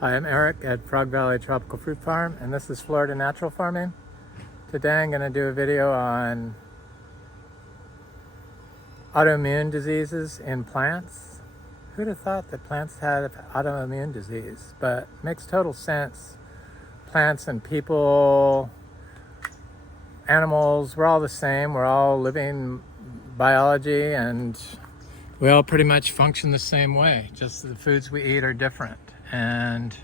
Hi, I'm Eric at Frog Valley Tropical Fruit Farm, and this is Florida Natural Farming. Today I'm going to do a video on autoimmune diseases in plants. Who'd have thought that plants had autoimmune disease? But it makes total sense. Plants and people, animals, we're all the same. We're all living biology, and we all pretty much function the same way. Just the foods we eat are different. And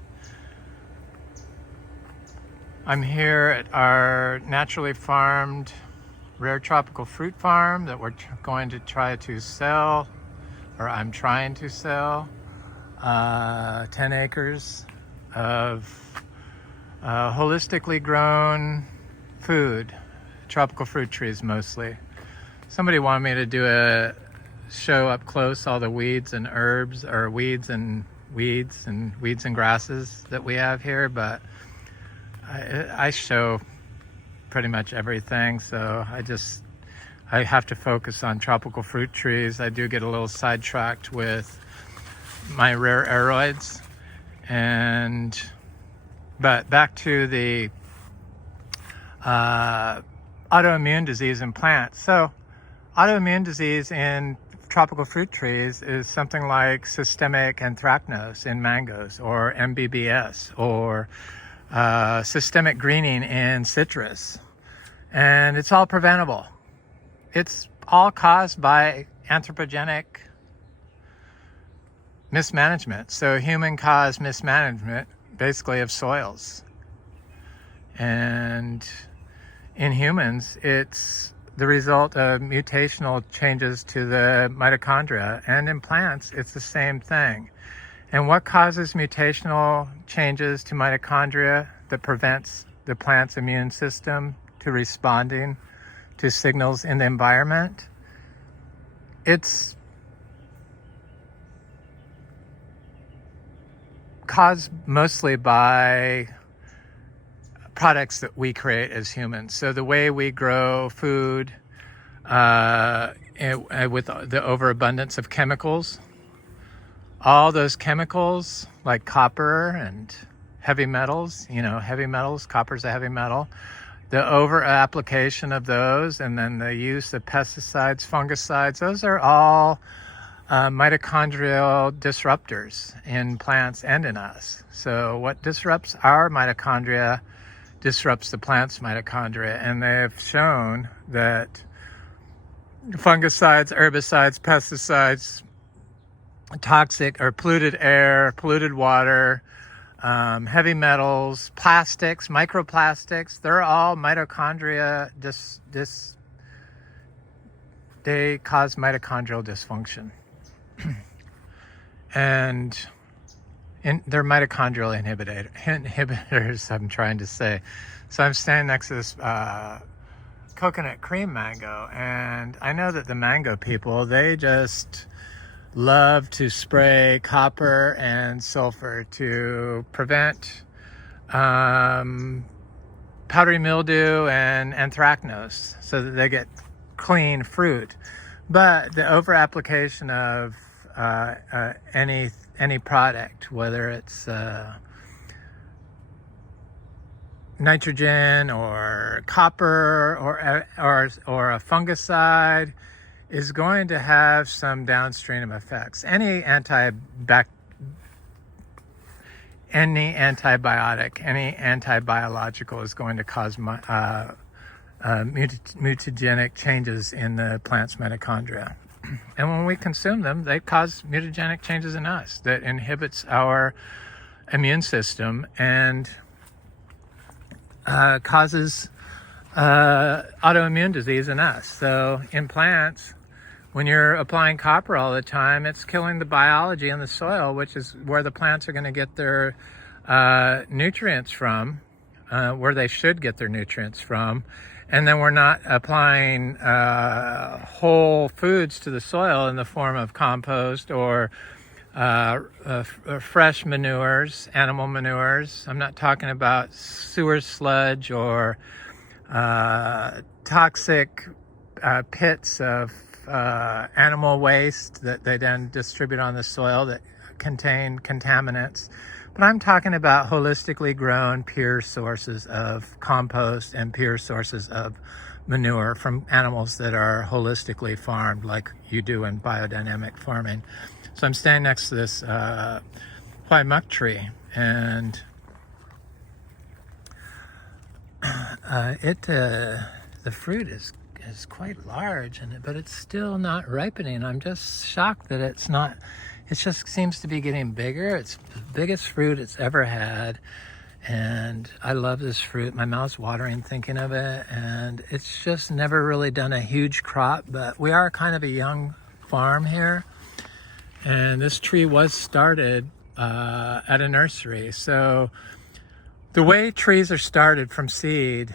I'm here at our naturally farmed rare tropical fruit farm that we're going to try to sell, or I'm trying to sell, 10 acres of holistically grown food, tropical fruit trees mostly. Somebody wanted me to do a show up close all the weeds and herbs, or weeds and grasses that we have here, but I show pretty much everything, so I have to focus on tropical fruit trees. I do get a little sidetracked with my rare aroids, but back to the autoimmune disease in plants. So autoimmune disease in tropical fruit trees is something like systemic anthracnose in mangoes, or MBBS, or systemic greening in citrus. And it's all preventable. It's all caused by anthropogenic mismanagement. So human-caused mismanagement, basically, of soils. And in humans, it's the result of mutational changes to the mitochondria. And in plants, it's the same thing. And what causes mutational changes to mitochondria that prevents the plant's immune system to responding to signals in the environment? It's caused mostly by products that we create as humans. So the way we grow food with the overabundance of chemicals, all those chemicals like copper and heavy metals, copper's a heavy metal, the over application of those, and then the use of pesticides, fungicides, those are all mitochondrial disruptors in plants and in us. So what disrupts our mitochondria disrupts the plant's mitochondria, and they have shown that fungicides, herbicides, pesticides, toxic or polluted air, polluted water, heavy metals, plastics, microplastics, they're all mitochondria they cause mitochondrial dysfunction. And they're mitochondrial inhibitors, I'm trying to say. So I'm standing next to this coconut cream mango, and I know that the mango people, they just love to spray copper and sulfur to prevent powdery mildew and anthracnose, so that they get clean fruit. But the over application of any product, whether it's nitrogen or copper or a fungicide, is going to have some downstream effects. Any antibiotic, any antibiological is going to cause mutagenic changes in the plant's mitochondria. And when we consume them, they cause mutagenic changes in us that inhibits our immune system and causes autoimmune disease in us. So in plants, when you're applying copper all the time, it's killing the biology in the soil, which is where the plants are going to get their nutrients from, where they should get their nutrients from. And then we're not applying whole foods to the soil in the form of compost or fresh manures, animal manures. I'm not talking about sewer sludge or toxic pits of animal waste that they then distribute on the soil that contain contaminants. but I'm talking about holistically grown, pure sources of compost and pure sources of manure from animals that are holistically farmed like you do in biodynamic farming. So I'm standing next to this muck tree, and the fruit is quite large, but it's still not ripening. I'm just shocked that it's not. It just seems to be getting bigger. It's the biggest fruit it's ever had, and I love this fruit. My mouth's watering thinking of it, and it's just never really done a huge crop, but we are kind of a young farm here, and this tree was started at a nursery. So the way trees are started from seed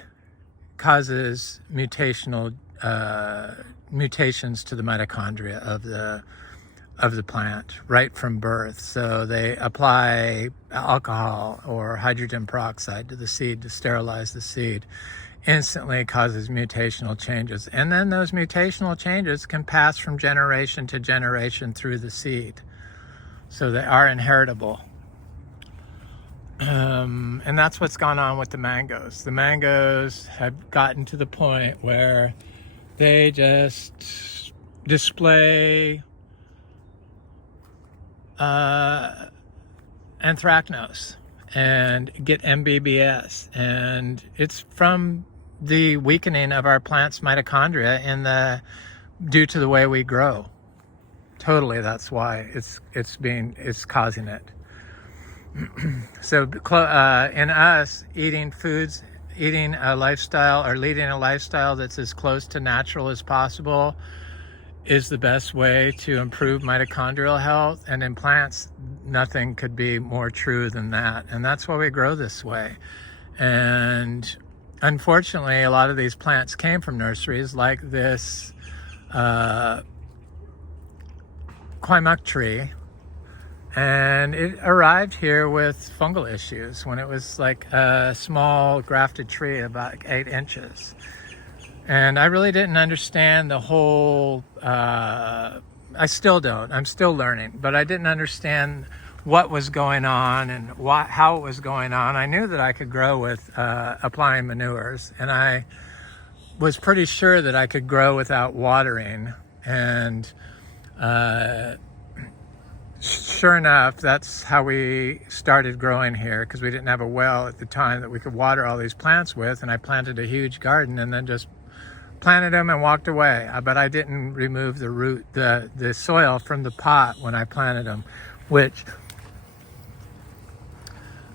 causes mutations to the mitochondria of the plant right from birth. So they apply alcohol or hydrogen peroxide to the seed to sterilize the seed. Instantly causes mutational changes. And then those mutational changes can pass from generation to generation through the seed. So they are inheritable. And that's what's gone on with the mangoes. The mangoes have gotten to the point where they just display anthracnose and get MBBS, and it's from the weakening of our plant's mitochondria due to the way we grow. Totally, that's why it's causing it. So in us, eating a lifestyle or leading a lifestyle that's as close to natural as possible is the best way to improve mitochondrial health. And in plants, nothing could be more true than that. And that's why we grow this way. And unfortunately, a lot of these plants came from nurseries like this muck tree. And it arrived here with fungal issues when it was like a small grafted tree about 8 inches. And I really didn't understand the whole, I still don't, I'm still learning, but I didn't understand what was going on and how it was going on. I knew that I could grow with applying manures, and I was pretty sure that I could grow without watering. And sure enough, that's how we started growing here, because we didn't have a well at the time that we could water all these plants with, and I planted a huge garden and then just planted them and walked away. But I didn't remove the soil from the pot when I planted them, which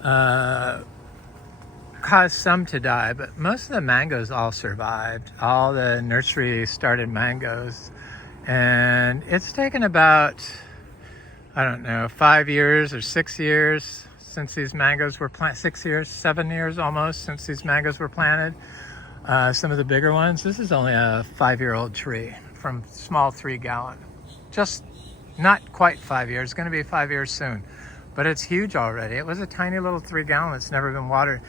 caused some to die, but most of the mangoes all survived, all the nursery started mangoes. And it's taken about, I don't know, 5 years or 6 years since these mangoes were planted. 6 years, 7 years almost since these mangoes were planted. Some of the bigger ones. This is only a 5-year-old tree from small 3-gallon. Just not quite 5 years. It's going to be 5 years soon, but it's huge already. It was a tiny little 3-gallon that's never been watered,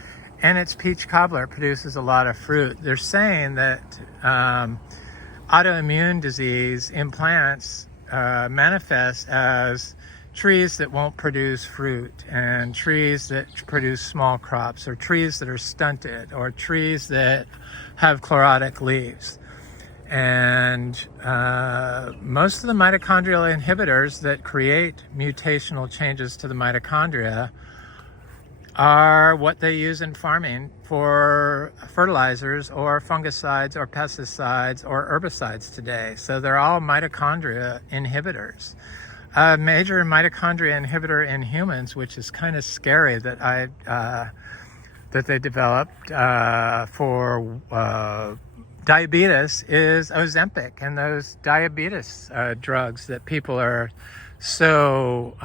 and it's peach cobbler. It produces a lot of fruit. They're saying that autoimmune disease in plants manifests as trees that won't produce fruit, and trees that produce small crops, or trees that are stunted, or trees that have chlorotic leaves. And most of the mitochondrial inhibitors that create mutational changes to the mitochondria are what they use in farming for fertilizers or fungicides or pesticides or herbicides today. So they're all mitochondria inhibitors. A major mitochondria inhibitor in humans, which is kind of scary that that they developed for diabetes, is Ozempic, and those diabetes drugs that people are so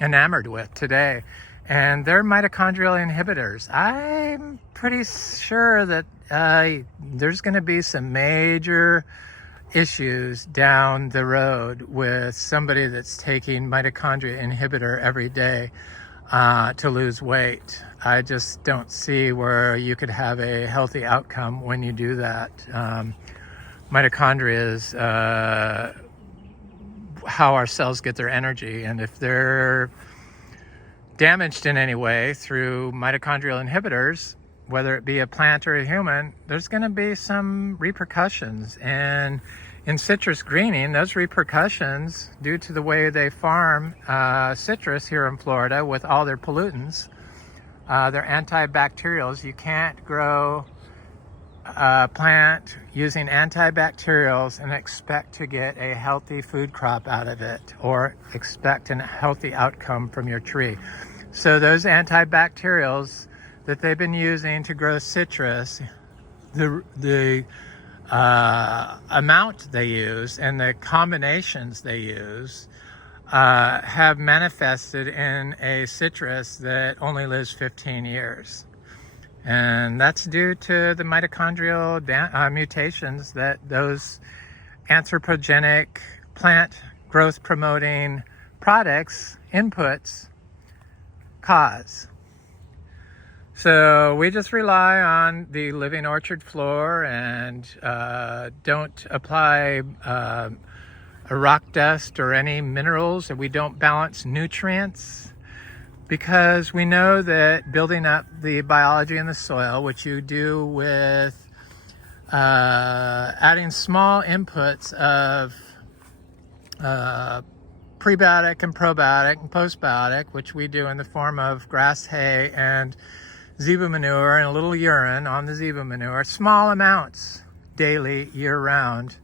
enamored with today. And they're mitochondrial inhibitors. I'm pretty sure that there's going to be some major issues down the road with somebody that's taking mitochondria inhibitor every day to lose weight. I just don't see where you could have a healthy outcome when you do that. Mitochondria is how our cells get their energy, and if they're damaged in any way through mitochondrial inhibitors, whether it be a plant or a human, there's going to be some repercussions. And in citrus greening, those repercussions, due to the way they farm citrus here in Florida with all their pollutants, they're antibacterials. You can't grow a plant using antibacterials and expect to get a healthy food crop out of it, or expect a healthy outcome from your tree. So those antibacterials that they've been using to grow citrus, the amount they use and the combinations they use have manifested in a citrus that only lives 15 years. And that's due to the mitochondrial mutations that those anthropogenic plant growth promoting products, inputs, cause. So we just rely on the living orchard floor and don't apply a rock dust or any minerals, and we don't balance nutrients, because we know that building up the biology in the soil, which you do with adding small inputs of prebiotic and probiotic and postbiotic, which we do in the form of grass hay and zebu manure and a little urine on the zebu manure, small amounts daily, year-round,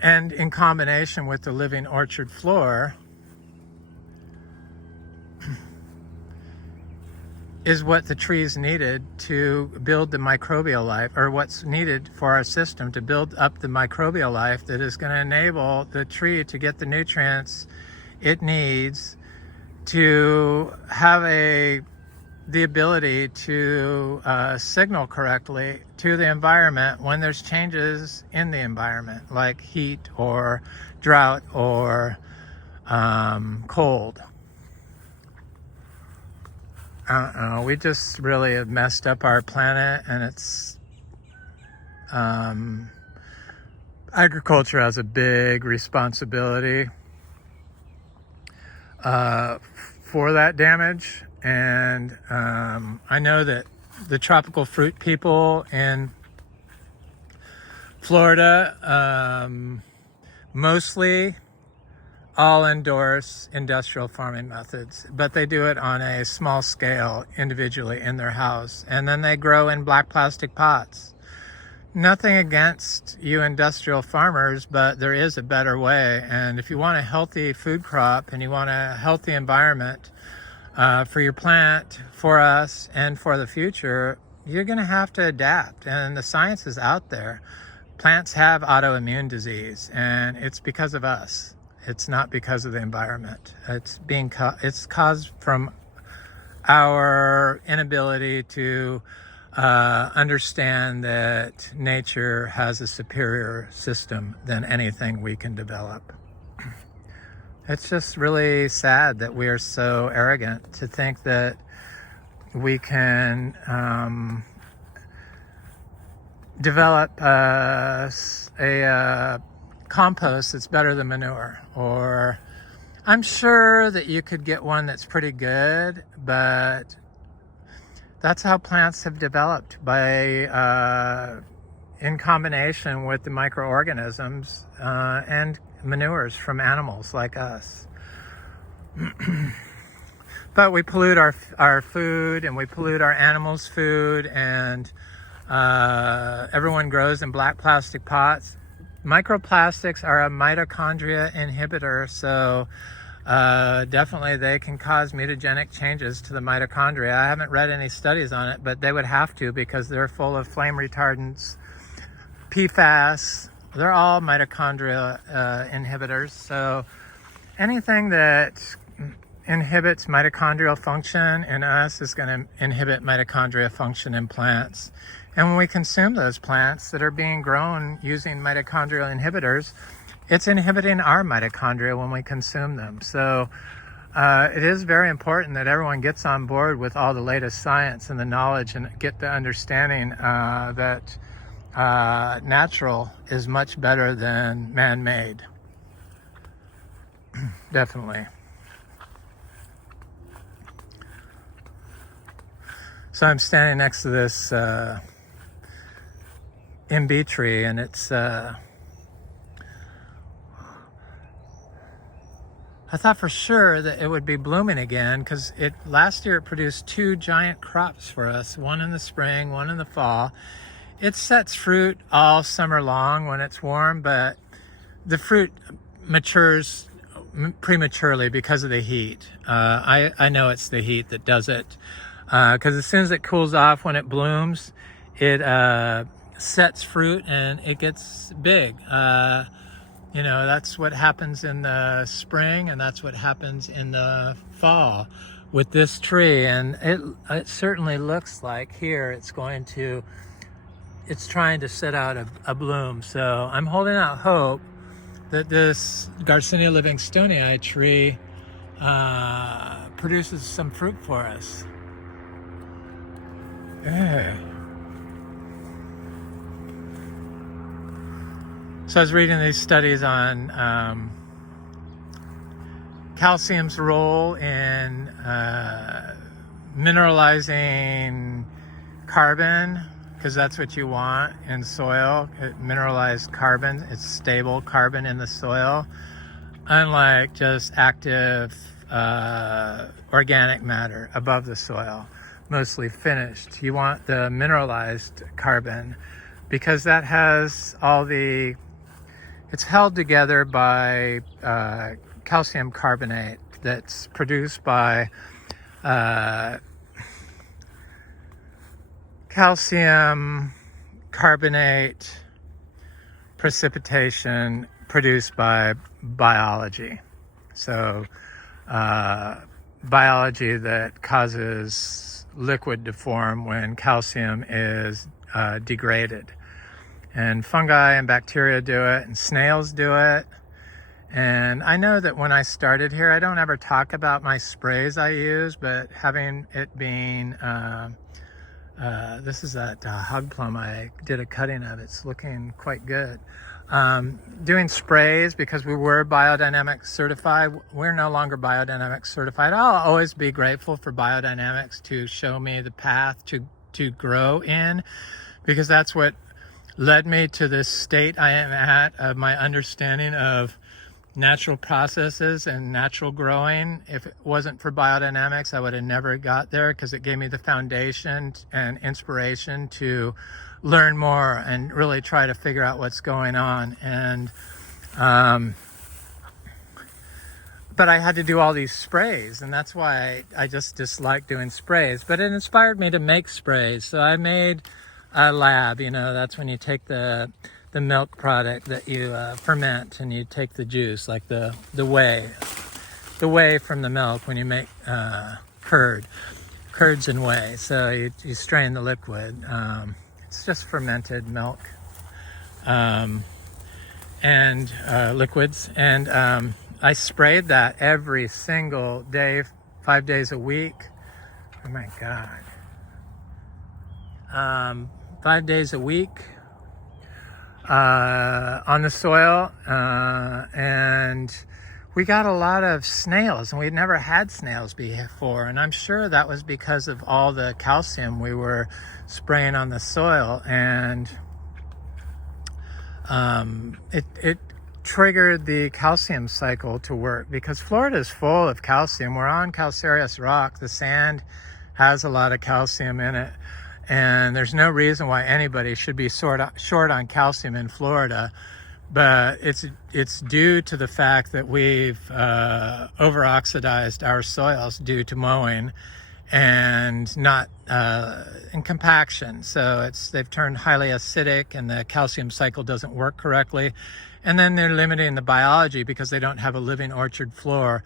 and in combination with the living orchard floor, is what the trees needed to build the microbial life, or what's needed for our system to build up the microbial life that is going to enable the tree to get the nutrients it needs to have the ability to signal correctly to the environment when there's changes in the environment, like heat or drought or cold. We just really have messed up our planet, and it's agriculture has a big responsibility for that damage. And I know that the tropical fruit people in Florida mostly all endorse industrial farming methods, but they do it on a small scale individually in their house, and then they grow in black plastic pots. Nothing against you industrial farmers, but there is a better way. And if you want a healthy food crop and you want a healthy environment for your plant, for us, and for the future, you're going to have to adapt. And the science is out there. Plants have autoimmune disease, and it's because of us. It's not because of the environment. It's caused from our inability to understand that nature has a superior system than anything we can develop. It's just really sad that we are so arrogant to think that we can develop a compost that's better than manure. Or I'm sure that you could get one that's pretty good, but that's how plants have developed, by in combination with the microorganisms and manures from animals like us. But we pollute our food, and we pollute our animals' food, and everyone grows in black plastic pots. Microplastics are a mitochondria inhibitor, so definitely they can cause mutagenic changes to the mitochondria. I haven't read any studies on it, but they would have to, because they're full of flame retardants, PFAS. They're all mitochondria inhibitors. So anything that inhibits mitochondrial function in us is going to inhibit mitochondria function in plants. And when we consume those plants that are being grown using mitochondrial inhibitors, it's inhibiting our mitochondria when we consume them. So it is very important that everyone gets on board with all the latest science and the knowledge, and get the understanding that natural is much better than man-made. Definitely. So I'm standing next to this MB tree, and it's I thought for sure that it would be blooming again, because last year it produced 2 giant crops for us, one in the spring, one in the fall. It sets fruit all summer long when it's warm, but the fruit matures prematurely because of the heat. I know it's the heat that does it, because as soon as it cools off, when it blooms, it sets fruit and it gets big. You know, that's what happens in the spring, and that's what happens in the fall with this tree. And it certainly looks like here it's trying to set out a bloom. So I'm holding out hope that this Garcinia livingstonii tree produces some fruit for us. Yeah. So I was reading these studies on calcium's role in mineralizing carbon, because that's what you want in soil, mineralized carbon. It's stable carbon in the soil, unlike just active organic matter above the soil, mostly finished. You want the mineralized carbon, because that has it's held together by calcium carbonate that's produced by calcium carbonate precipitation produced by biology. So biology that causes liquid to form when calcium is degraded. And fungi and bacteria do it, and snails do it. And I know that when I started here, I don't ever talk about my sprays I use, but having it being, this is that hog plum I did a cutting of. It's looking quite good. Doing sprays, because we were biodynamics certified. We're no longer biodynamics certified. I'll always be grateful for biodynamics to show me the path to grow in, because that's what led me to this state I am at of my understanding of natural processes and natural growing. If it wasn't for biodynamics, I would have never got there, because it gave me the foundation and inspiration to learn more and really try to figure out what's going on. And but I had to do all these sprays, and that's why I just dislike doing sprays. But it inspired me to make sprays. So I made a lab. You know, that's when you take the milk product that you ferment, and you take the juice, like the whey from the milk when you make curds and whey. So you strain the liquid. It's just fermented milk and liquids. And I sprayed that every single day, 5 days a week. Oh my God. 5 days a week on the soil, and we got a lot of snails, and we'd never had snails before, and I'm sure that was because of all the calcium we were spraying on the soil. And it triggered the calcium cycle to work, because Florida is full of calcium. We're on calcareous rock. The sand has a lot of calcium in it. And there's no reason why anybody should be short on calcium in Florida, but it's due to the fact that we've over-oxidized our soils due to mowing and not in compaction. So they've turned highly acidic, and the calcium cycle doesn't work correctly. And then they're limiting the biology because they don't have a living orchard floor.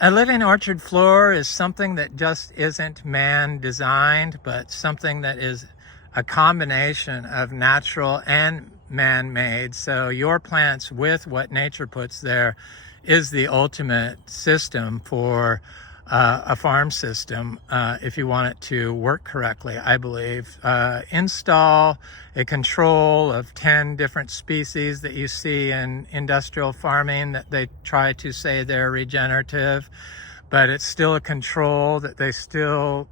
A living orchard floor is something that just isn't man-designed, but something that is a combination of natural and man-made. So your plants with what nature puts there is the ultimate system for a farm system, if you want it to work correctly, I believe. Install a control of 10 different species that you see in industrial farming that they try to say they're regenerative, but it's still a control that they still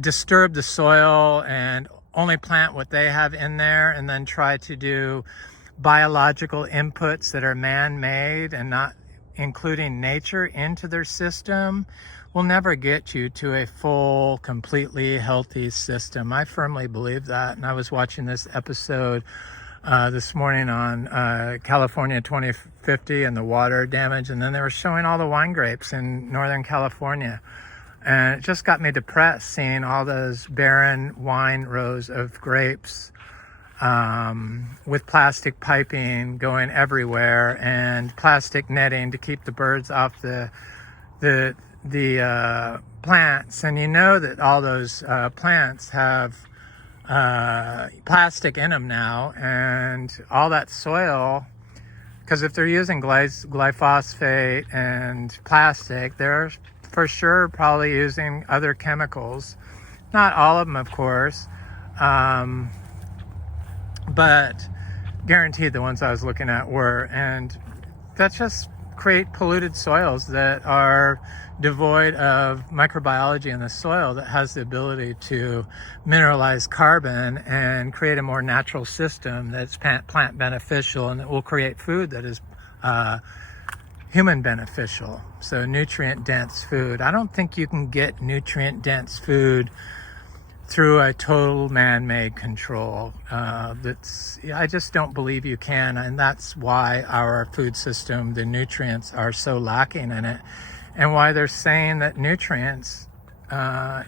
disturb the soil and only plant what they have in there, and then try to do biological inputs that are man-made and not including nature into their system, will never get you to a full, completely healthy system. I firmly believe that. And I was watching this episode this morning on California 2050 and the water damage, and then they were showing all the wine grapes in Northern California. And it just got me depressed seeing all those barren wine rows of grapes with plastic piping going everywhere and plastic netting to keep the birds off the plants. And you know that all those plants have plastic in them now, and all that soil, because if they're using glyphosate and plastic, they're for sure probably using other chemicals. Not all of them, of course, but guaranteed the ones I was looking at were. And that just create polluted soils that are devoid of microbiology in the soil that has the ability to mineralize carbon and create a more natural system that's plant beneficial, and that will create food that is human beneficial. So nutrient dense food. I don't think you can get nutrient dense food through a total man-made control. I just don't believe you can, and that's why our food system, the nutrients are so lacking in it, and why they're saying that nutrients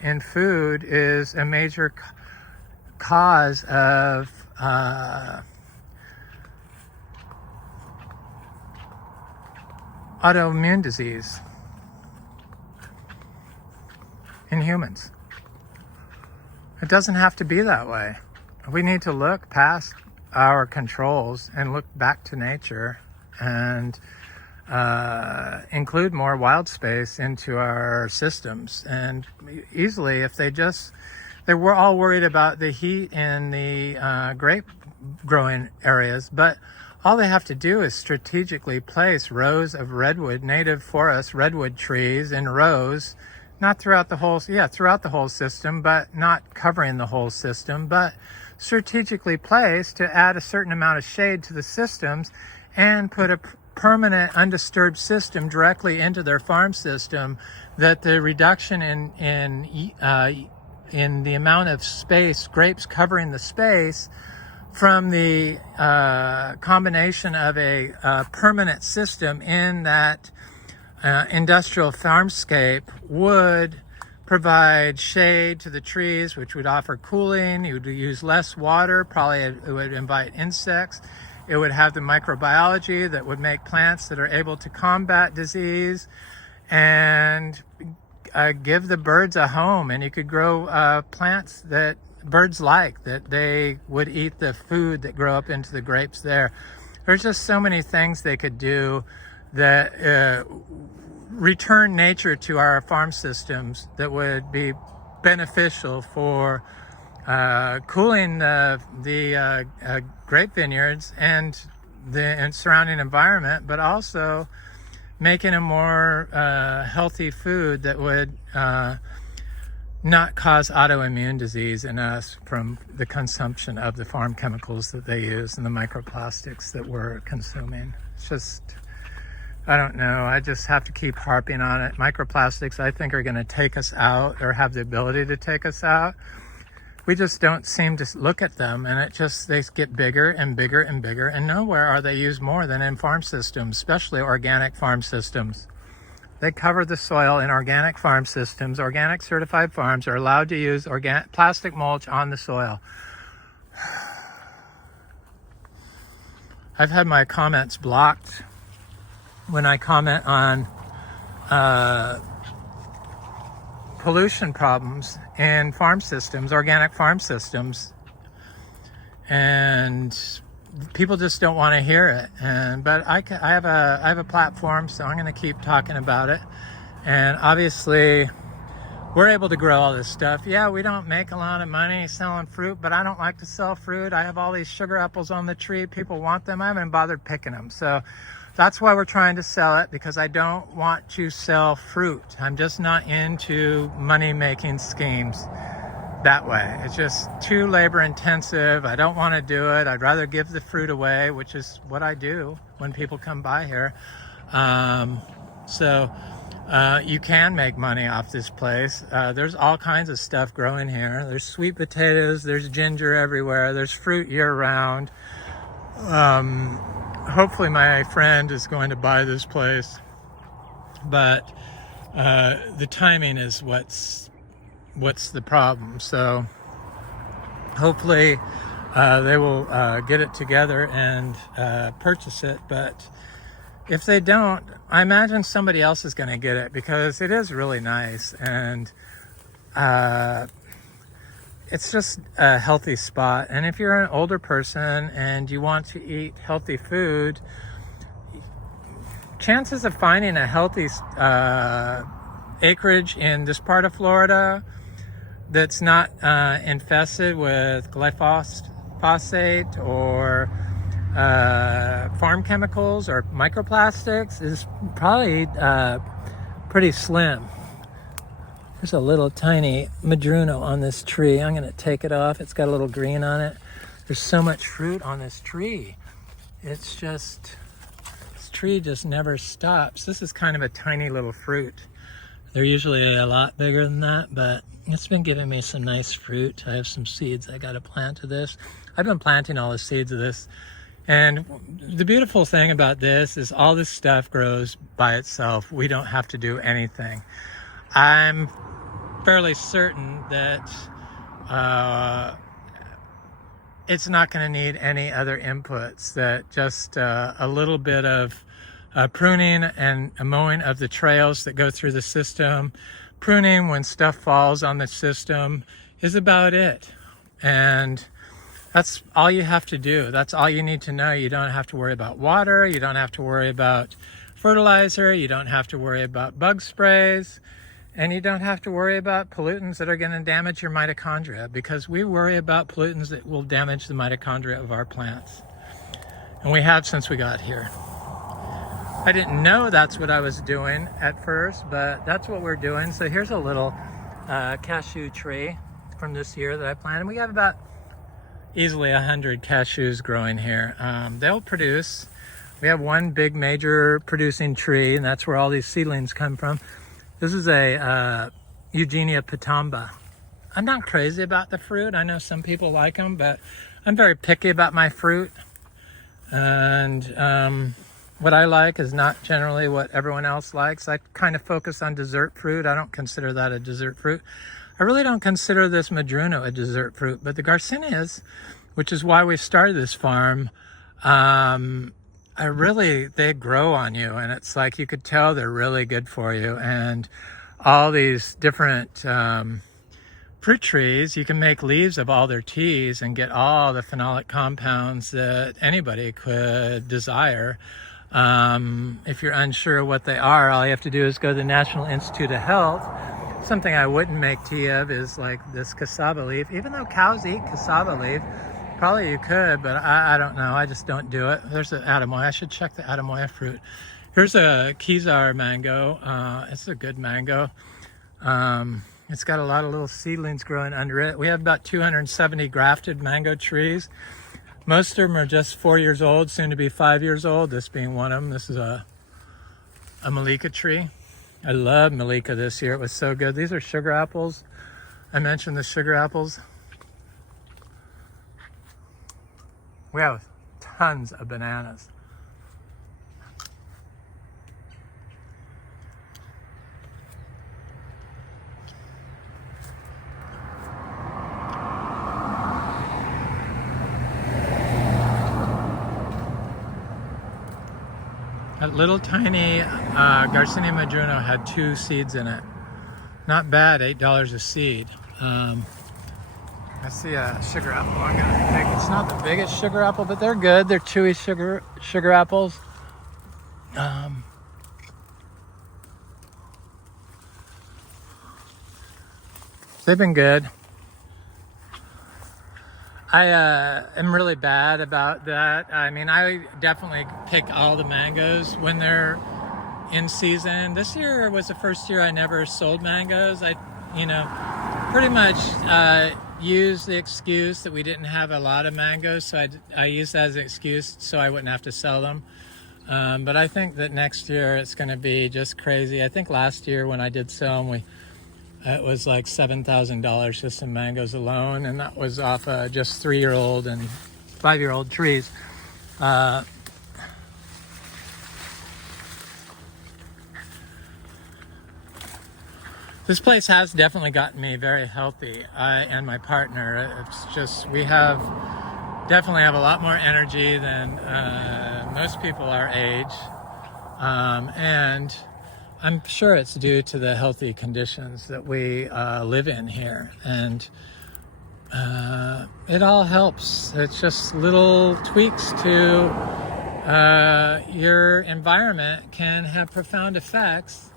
in food is a major cause of autoimmune disease in humans. It doesn't have to be that way. We need to look past our controls and look back to nature and include more wild space into our systems. And easily, if they were all worried about the heat in the grape growing areas, but all they have to do is strategically place rows of redwood, native forest redwood trees in rows, not throughout the whole system, but not covering the whole system, but strategically placed to add a certain amount of shade to the systems and put a permanent undisturbed system directly into their farm system, that the reduction in the amount of space, grapes covering the space, from the combination of a permanent system in that industrial farmscape would provide shade to the trees, which would offer cooling. You would use less water. Probably it would invite insects. It would have the microbiology that would make plants that are able to combat disease and give the birds a home. And you could grow plants that birds like, that they would eat the food that grow up into the grapes there. There's just so many things they could do that return nature to our farm systems that would be beneficial for cooling the grape vineyards and the surrounding environment, but also making a more healthy food that would not cause autoimmune disease in us from the consumption of the farm chemicals that they use and the microplastics that we're consuming. It's just, I don't know. I just have to keep harping on it. Microplastics, I think, are going to take us out, or have the ability to take us out. We just don't seem to look at them, and they get bigger and bigger and bigger, and nowhere are they used more than in farm systems, especially organic farm systems. They cover the soil in organic farm systems. Organic certified farms are allowed to use plastic mulch on the soil. I've had my comments blocked when I comment on pollution problems in farm systems, organic farm systems, and people just don't want to hear it. But I have a platform, so I'm going to keep talking about it. And obviously, we're able to grow all this stuff. Yeah, we don't make a lot of money selling fruit, but I don't like to sell fruit. I have all these sugar apples on the tree. People want them. I haven't bothered picking them. So that's why we're trying to sell it, because I don't want to sell fruit. I'm just not into money-making schemes that way. It's just too labor intensive. I don't want to do it. I'd rather give the fruit away, which is what I do when people come by here. You can make money off this place. There's all kinds of stuff growing here. There's sweet potatoes, there's ginger everywhere, there's fruit year-round. Hopefully my friend is going to buy this place, but the timing is what's the problem. So hopefully they will get it together and purchase it. But if they don't, I imagine somebody else is going to get it, because it is really nice, and it's just a healthy spot. And if you're an older person and you want to eat healthy food, chances of finding a healthy acreage in this part of Florida that's not infested with glyphosate or farm chemicals or microplastics is probably pretty slim. There's a little tiny madruno on this tree. I'm going to take it off. It's got a little green on it. There's so much fruit on this tree. It's just, this tree just never stops. This is kind of a tiny little fruit. They're usually a lot bigger than that, but it's been giving me some nice fruit. I have some seeds I got to plant of this. I've been planting all the seeds of this. And the beautiful thing about this is all this stuff grows by itself. We don't have to do anything. I'm fairly certain that it's not going to need any other inputs, that just a little bit of pruning and a mowing of the trails that go through the system, pruning when stuff falls on the system is about it. And that's all you have to do. That's all you need to know. You don't have to worry about water. You don't have to worry about fertilizer. You don't have to worry about bug sprays. And you don't have to worry about pollutants that are going to damage your mitochondria, because we worry about pollutants that will damage the mitochondria of our plants. And we have since we got here. I didn't know that's what I was doing at first, but that's what we're doing. So here's a little cashew tree from this year that I planted. We have about easily 100 cashews growing here. They'll produce. We have one big major producing tree, and that's where all these seedlings come from. This is a Eugenia pitamba. I'm not crazy about the fruit. I know some people like them, but I'm very picky about my fruit. And what I like is not generally what everyone else likes. I kind of focus on dessert fruit. I don't consider that a dessert fruit. I really don't consider this madruno a dessert fruit, but the garcinias, which is why we started this farm, they grow on you, and it's like you could tell they're really good for you. And all these different fruit trees, you can make leaves of all their teas and get all the phenolic compounds that anybody could desire. If you're unsure what they are, all you have to do is go to the National Institute of Health. Something I wouldn't make tea of is like this cassava leaf. Even though cows eat cassava leaf, probably you could, but I don't know. I just don't do it. There's an Atamoy. I should check the Atamoy fruit. Here's a Kizar mango. It's a good mango. It's got a lot of little seedlings growing under it. We have about 270 grafted mango trees. Most of them are just 4 years old, soon to be 5 years old, this being one of them. This is a Malika tree. I love Malika this year. It was so good. These are sugar apples. I mentioned the sugar apples. We have tons of bananas. That little tiny Garcinia Madruno had 2 seeds in it. Not bad, $8 a seed. I see a sugar apple. I'm gonna take. It's not the biggest sugar apple, but they're good. They're chewy sugar apples. They've been good. I am really bad about that. I mean, I definitely pick all the mangoes when they're in season. This year was the first year I never sold mangoes. I, pretty much used the excuse that we didn't have a lot of mangoes, so I used that as an excuse so I wouldn't have to sell them. But I think that next year it's going to be just crazy. I think last year when I did sell them, it was like $7,000 just in mangoes alone, and that was off just 3-year-old and 5-year-old trees. This place has definitely gotten me very healthy, I and my partner. It's just, we definitely have a lot more energy than most people our age. And I'm sure it's due to the healthy conditions that we live in here. And it all helps. It's just little tweaks to your environment can have profound effects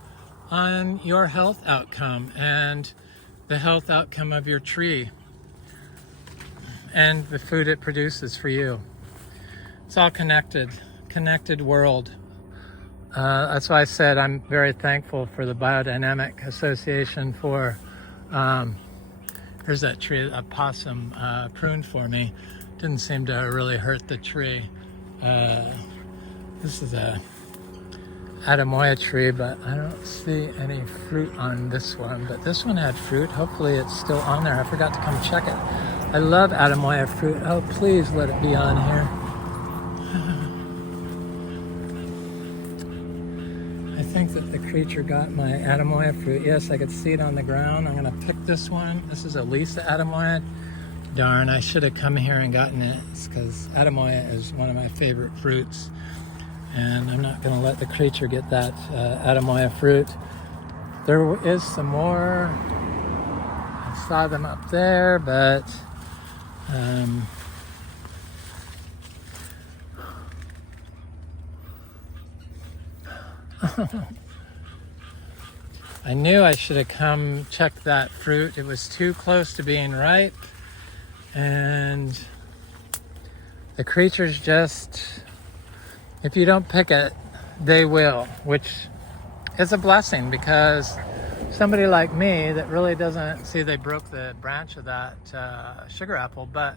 on your health outcome and the health outcome of your tree and the food it produces for you. It's all connected world. That's why I said I'm very thankful for the Biodynamic Association for, here's that tree, a possum pruned for me. Didn't seem to really hurt the tree. This is a Autoimmunity tree, but I don't see any fruit on this one. But this one had fruit. Hopefully it's still on there. I forgot to come check it. I love Autoimmunity fruit. Oh, please let it be on here. I think that the creature got my Autoimmunity fruit. Yes, I could see it on the ground. I'm going to pick this one. This is a Lisa Autoimmunity. Darn, I should have come here and gotten it, because Autoimmunity is one of my favorite fruits. And I'm not going to let the creature get that Autoimmunity fruit. There is some more. I saw them up there, but I knew I should have come check that fruit. It was too close to being ripe, and the creatures just, if you don't pick it, they will, which is a blessing, because somebody like me that really doesn't see, they broke the branch of that sugar apple, but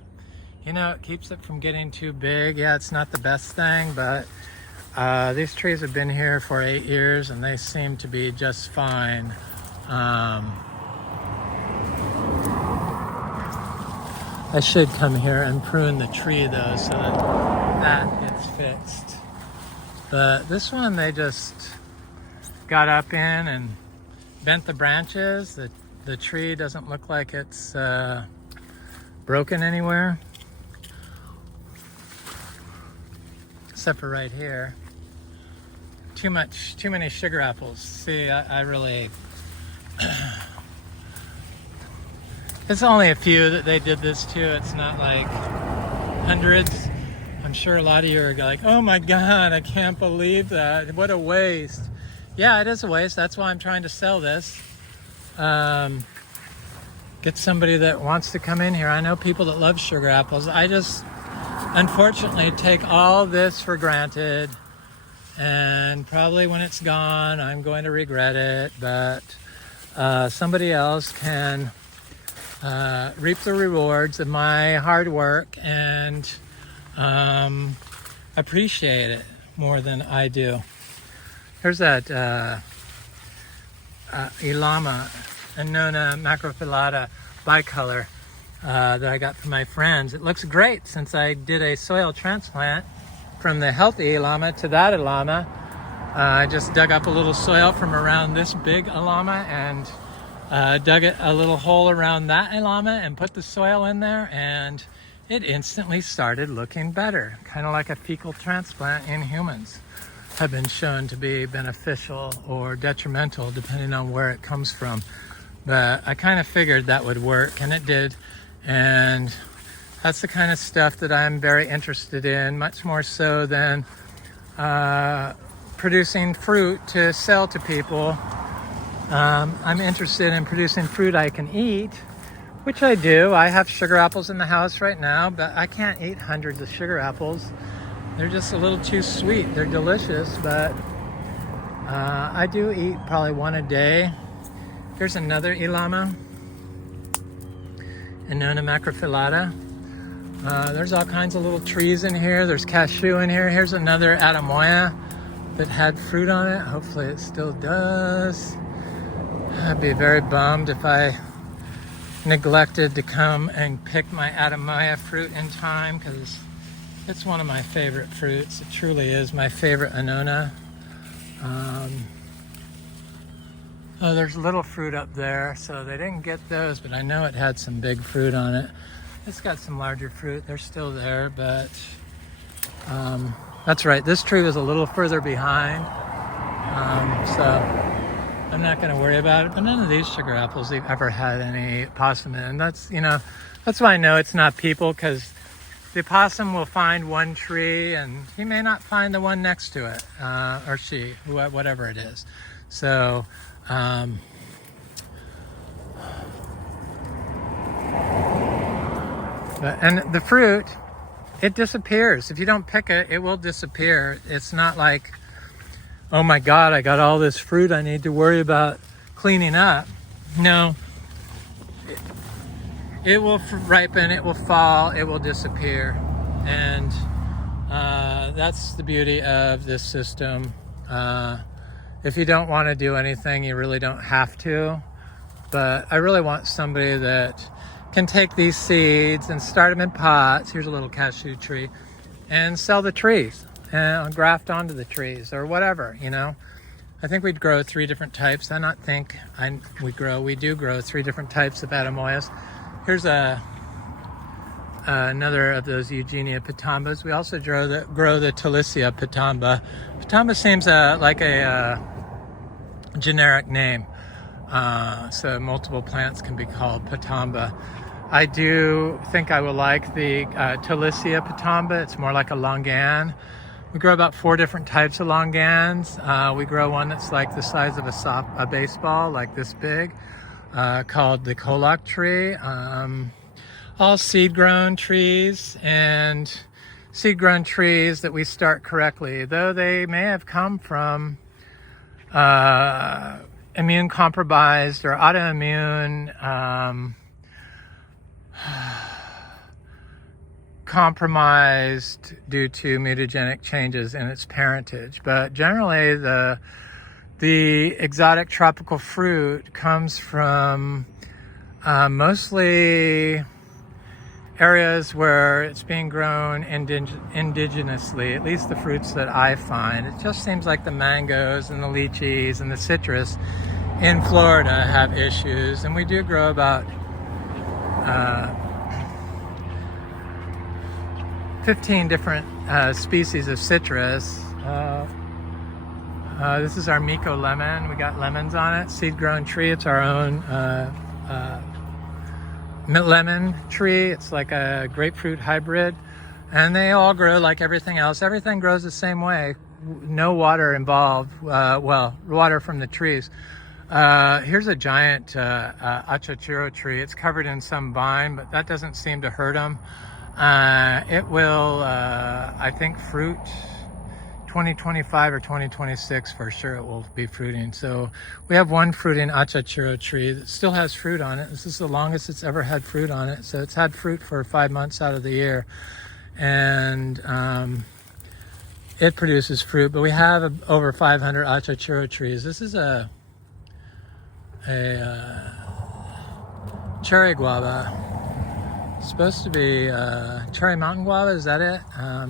it keeps it from getting too big. Yeah, it's not the best thing, but these trees have been here for 8 years and they seem to be just fine. I should come here and prune the tree though, so that gets fixed. But this one, they just got up in and bent the branches. The tree doesn't look like it's broken anywhere, except for right here. Too many sugar apples. See, I really, it's only a few that they did this to. It's not like hundreds. I'm sure a lot of you are like, oh my God, I can't believe that. What a waste. Yeah, it is a waste. That's why I'm trying to sell this. Get somebody that wants to come in here. I know people that love sugar apples. I just, unfortunately, take all this for granted. And probably when it's gone, I'm going to regret it. But somebody else can reap the rewards of my hard work and appreciate it more than I do. Here's that Ilama Annona macrophyllata bicolor that I got from my friends. It looks great since I did a soil transplant from the healthy Ilama to that Ilama. I just dug up a little soil from around this big Ilama and dug it a little hole around that Ilama and put the soil in there, and it instantly started looking better. Kind of like a fecal transplant in humans have been shown to be beneficial or detrimental depending on where it comes from. But I kind of figured that would work, and it did. And that's the kind of stuff that I'm very interested in, much more so than producing fruit to sell to people. I'm interested in producing fruit I can eat, which I do. I have sugar apples in the house right now, but I can't eat hundreds of sugar apples. They're just a little too sweet. They're delicious, but I do eat probably one a day. Here's another Ilama, Annona macrophyllata. There's all kinds of little trees in here. There's cashew in here. Here's another Atamoya that had fruit on it. Hopefully it still does. I'd be very bummed if I neglected to come and pick my Atamoya fruit in time, because it's one of my favorite fruits. It truly is my favorite Annona. Oh, there's little fruit up there, so they didn't get those, but I know it had some big fruit on it. It's got some larger fruit. They're still there, but that's right. This tree was a little further behind, so I'm not going to worry about it. But none of these sugar apples have ever had any opossum in. And that's why I know it's not people, because the opossum will find one tree and he may not find the one next to it, or she, whatever it is. So, and the fruit, it disappears. If you don't pick it, it will disappear. It's not like, oh my God, I got all this fruit I need to worry about cleaning up. No, it will ripen, it will fall, it will disappear. And that's the beauty of this system. If you don't want to do anything, you really don't have to. But I really want somebody that can take these seeds and start them in pots. Here's a little cashew tree, and sell the trees and graft onto the trees or whatever, you know. I think we'd grow 3 different types. We do grow 3 different types of Atamoyas. Here's another of those Eugenia pitambas. We also grow the Talicia pitamba. Pitamba seems like a generic name. So multiple plants can be called pitamba. I do think I will like the Talicia pitamba. It's more like a longan. We grow about 4 different types of longans. We grow one that's like the size of a baseball, like this big, called the Kolak tree. All seed-grown trees, and seed-grown trees that we start correctly, though they may have come from immune-compromised or autoimmune compromised due to mutagenic changes in its parentage. But generally, the exotic tropical fruit comes from mostly areas where it's being grown indigenously, at least the fruits that I find. It just seems like the mangoes and the lychees and the citrus in Florida have issues, and we do grow about 15 different species of citrus. This is our Miko lemon. We got lemons on it, seed-grown tree. It's our own lemon tree. It's like a grapefruit hybrid, and they all grow like everything else. Everything grows the same way. No water involved. Water from the trees. Here's a giant achachuro tree. It's covered in some vine, but that doesn't seem to hurt them. It will, I think, fruit 2025 or 2026 for sure. It will be fruiting. So we have one fruiting achachuro tree that still has fruit on it. This is the longest it's ever had fruit on it. So it's had fruit for 5 months out of the year, and it produces fruit. But we have over 500 achachuro trees. This is a cherry guava. It's supposed to be cherry mountain guava. Is that it?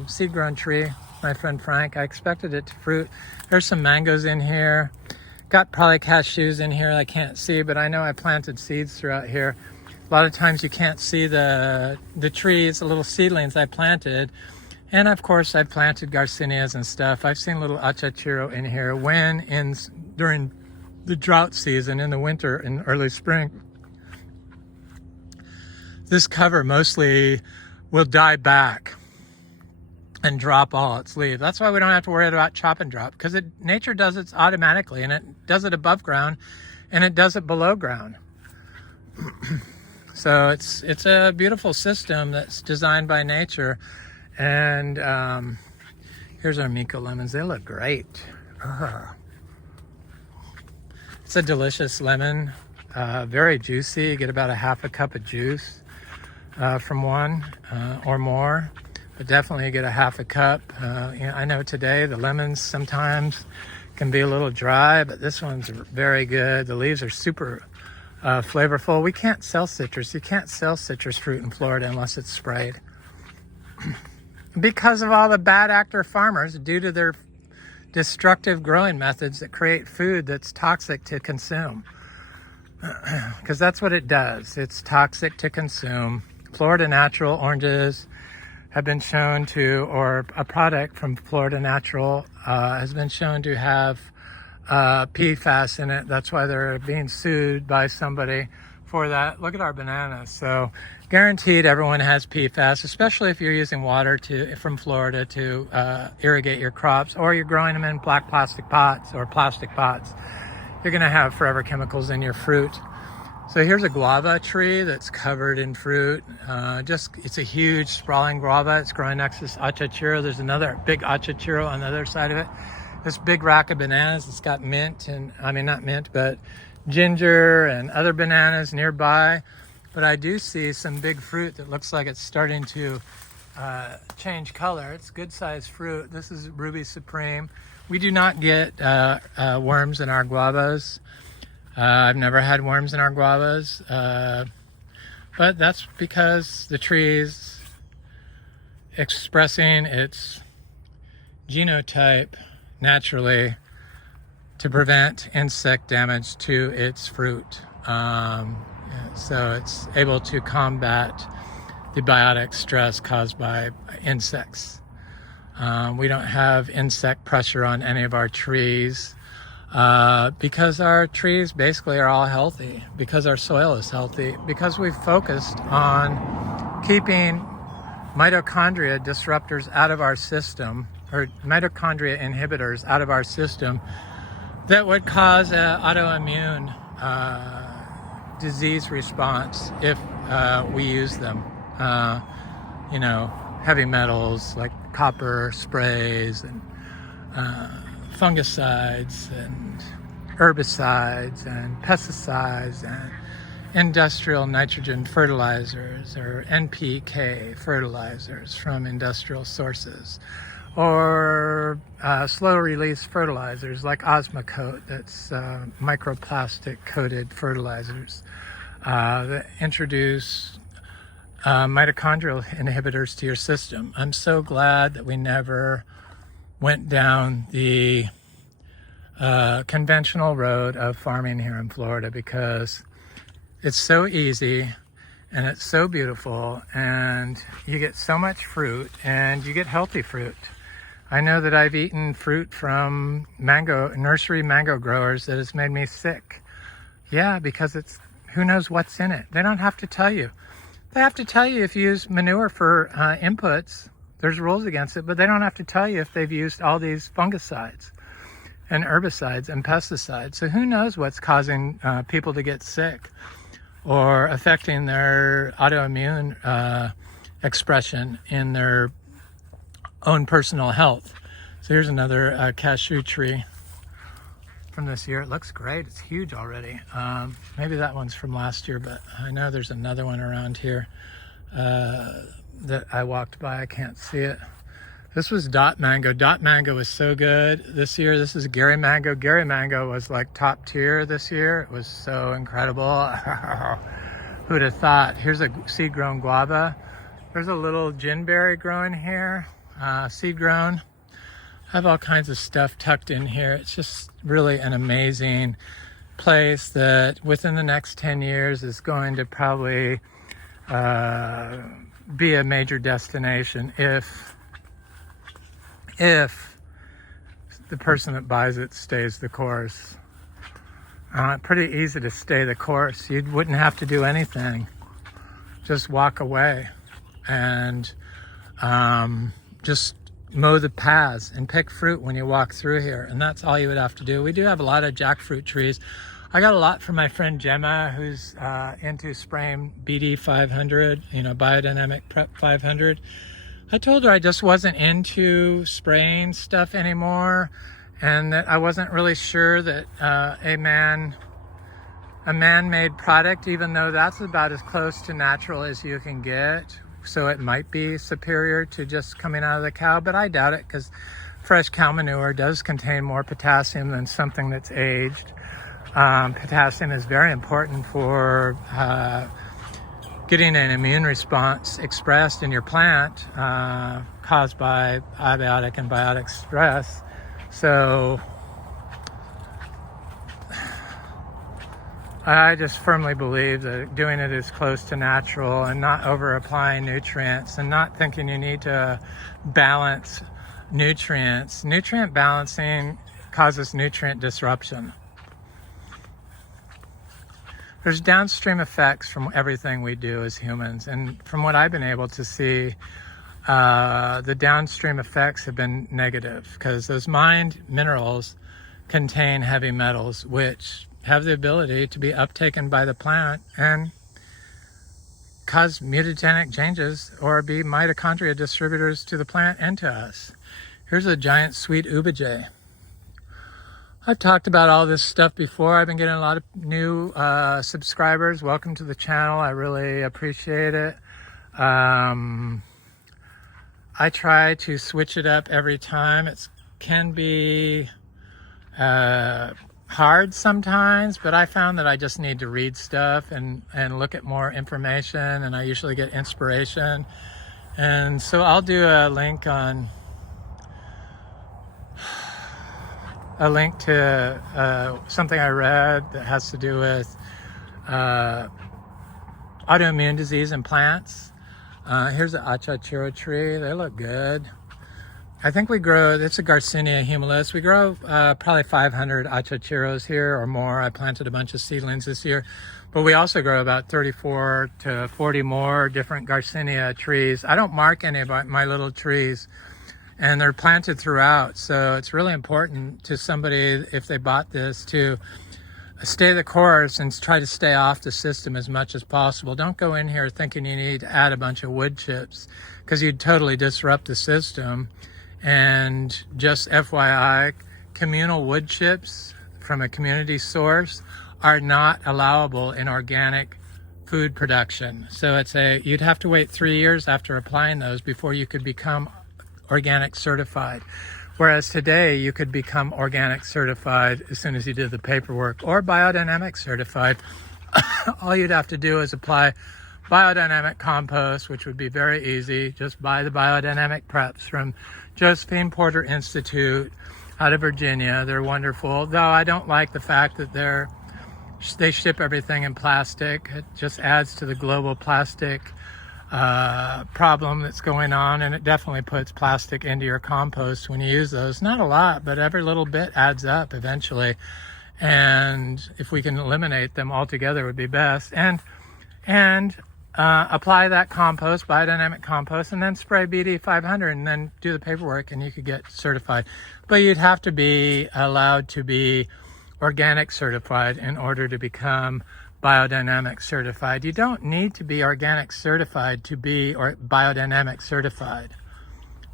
Seed-grown tree. My friend Frank. I expected it to fruit. There's some mangoes in here. Got probably cashews in here I can't see, but I know I planted seeds throughout here. A lot of times you can't see the trees, the little seedlings I planted. And of course I planted garcinias and stuff. I've seen little achachuro in here during the drought season in the winter and early spring. This cover mostly will die back and drop all its leaves. That's why we don't have to worry about chop and drop, because nature does it automatically, and it does it above ground and it does it below ground. So it's a beautiful system that's designed by nature. And here's our Miko lemons. They look great. It's a delicious lemon, very juicy. You get about a half a cup of juice from one or more, but definitely you get a half a cup. I know today the lemons sometimes can be a little dry, but this one's very good. The leaves are super flavorful. We can't sell citrus. You can't sell citrus fruit in Florida unless it's sprayed. Because of all the bad actor farmers, due to their destructive growing methods that create food that's toxic to consume. Because that's what it does. It's toxic to consume. Florida Natural oranges have been shown to, or a product from Florida Natural has been shown to have PFAS in it. That's why they're being sued by somebody for that. Look at our bananas. So guaranteed everyone has PFAS, especially if you're using water from Florida to irrigate your crops, or you're growing them in black plastic pots or plastic pots. You're going to have forever chemicals in your fruit. So here's a guava tree that's covered in fruit. It's a huge sprawling guava. It's growing next to this achachiro. There's another big achachiro on the other side of it. This big rack of bananas. It's got mint and, not mint, but ginger and other bananas nearby. But I do see some big fruit that looks like it's starting to change color. It's good sized fruit. This is Ruby Supreme. We do not get worms in our guavas. I've never had worms in our guavas, but that's because the tree is expressing its genotype naturally to prevent insect damage to its fruit. So it's able to combat the biotic stress caused by insects. We don't have insect pressure on any of our trees. Because our trees basically are all healthy, because our soil is healthy, because we've focused on keeping mitochondria disruptors out of our system, or mitochondria inhibitors out of our system that would cause an autoimmune disease response if we use them. Heavy metals like copper sprays and fungicides and herbicides and pesticides and industrial nitrogen fertilizers or NPK fertilizers from industrial sources, or slow release fertilizers like Osmocote, that's microplastic coated fertilizers that introduce mitochondrial inhibitors to your system. I'm so glad that we never went down the conventional road of farming here in Florida, because it's so easy and it's so beautiful, and you get so much fruit and you get healthy fruit. I know that I've eaten fruit from nursery mango growers that has made me sick. Yeah, because who knows what's in it. They don't have to tell you. They have to tell you if you use manure for inputs. There's rules against it, but they don't have to tell you if they've used all these fungicides and herbicides and pesticides. So who knows what's causing people to get sick or affecting their autoimmune expression in their own personal health. So here's another cashew tree from this year. It looks great. It's huge already. Maybe that one's from last year, but I know there's another one around here that I walked by. I can't see it. This was Dot Mango. Dot Mango was so good this year. This is Gary Mango. Gary Mango was like top tier this year. It was so incredible. Who'd have thought? Here's a seed-grown guava. There's a little ginberry growing here, seed-grown. I have all kinds of stuff tucked in here. It's just really an amazing place that within the next 10 years is going to probably be a major destination if the person that buys it stays the course. Pretty easy to stay the course. You wouldn't have to do anything. Just walk away and just mow the paths and pick fruit when you walk through here. And that's all you would have to do. We do have a lot of jackfruit trees. I got a lot from my friend Gemma, who's into spraying BD 500, you know, Biodynamic Prep 500. I told her I just wasn't into spraying stuff anymore, and that I wasn't really sure that a man-made product, even though that's about as close to natural as you can get, so it might be superior to just coming out of the cow, but I doubt it, because fresh cow manure does contain more potassium than something that's aged. Potassium is very important for getting an immune response expressed in your plant caused by abiotic and biotic stress. So I just firmly believe that doing it as close to natural and not over applying nutrients and not thinking you need to balance nutrients. Nutrient balancing causes nutrient disruption. There's downstream effects from everything we do as humans, and from what I've been able to see, the downstream effects have been negative, because those mined minerals contain heavy metals, which have the ability to be uptaken by the plant and cause mutagenic changes or be mitochondria distributors to the plant and to us. Here's a giant sweet ubijay. I've talked about all this stuff before. I've been getting a lot of new subscribers. Welcome to the channel. I really appreciate it. I try to switch it up every time. It can be hard sometimes, but I found that I just need to read stuff and look at more information, and I usually get inspiration. And so I'll do a link to something I read that has to do with autoimmune disease in plants. Here's an achachiro tree. They look good. I think we grow, it's a Garcinia humilis. We grow probably 500 achachiros here or more. I planted a bunch of seedlings this year, but we also grow about 34 to 40 more different Garcinia trees. I don't mark any of my little trees, and they're planted throughout. So it's really important to somebody, if they bought this, to stay the course and try to stay off the system as much as possible. Don't go in here thinking you need to add a bunch of wood chips, because you'd totally disrupt the system. And just FYI, communal wood chips from a community source are not allowable in organic food production. So you'd have to wait 3 years after applying those before you could become organic certified. Whereas today you could become organic certified as soon as you did the paperwork, or biodynamic certified. All you'd have to do is apply biodynamic compost, which would be very easy. Just buy the biodynamic preps from Josephine Porter Institute out of Virginia. They're wonderful, though I don't like the fact that they ship everything in plastic. It just adds to the global plastic problem that's going on, and it definitely puts plastic into your compost when you use those. Not a lot, but every little bit adds up eventually, and if we can eliminate them altogether would be best. And apply that compost, biodynamic compost, and then spray BD 500 and then do the paperwork, and you could get certified. But you'd have to be allowed to be organic certified in order to become biodynamic certified. You don't need to be organic certified to be biodynamic certified,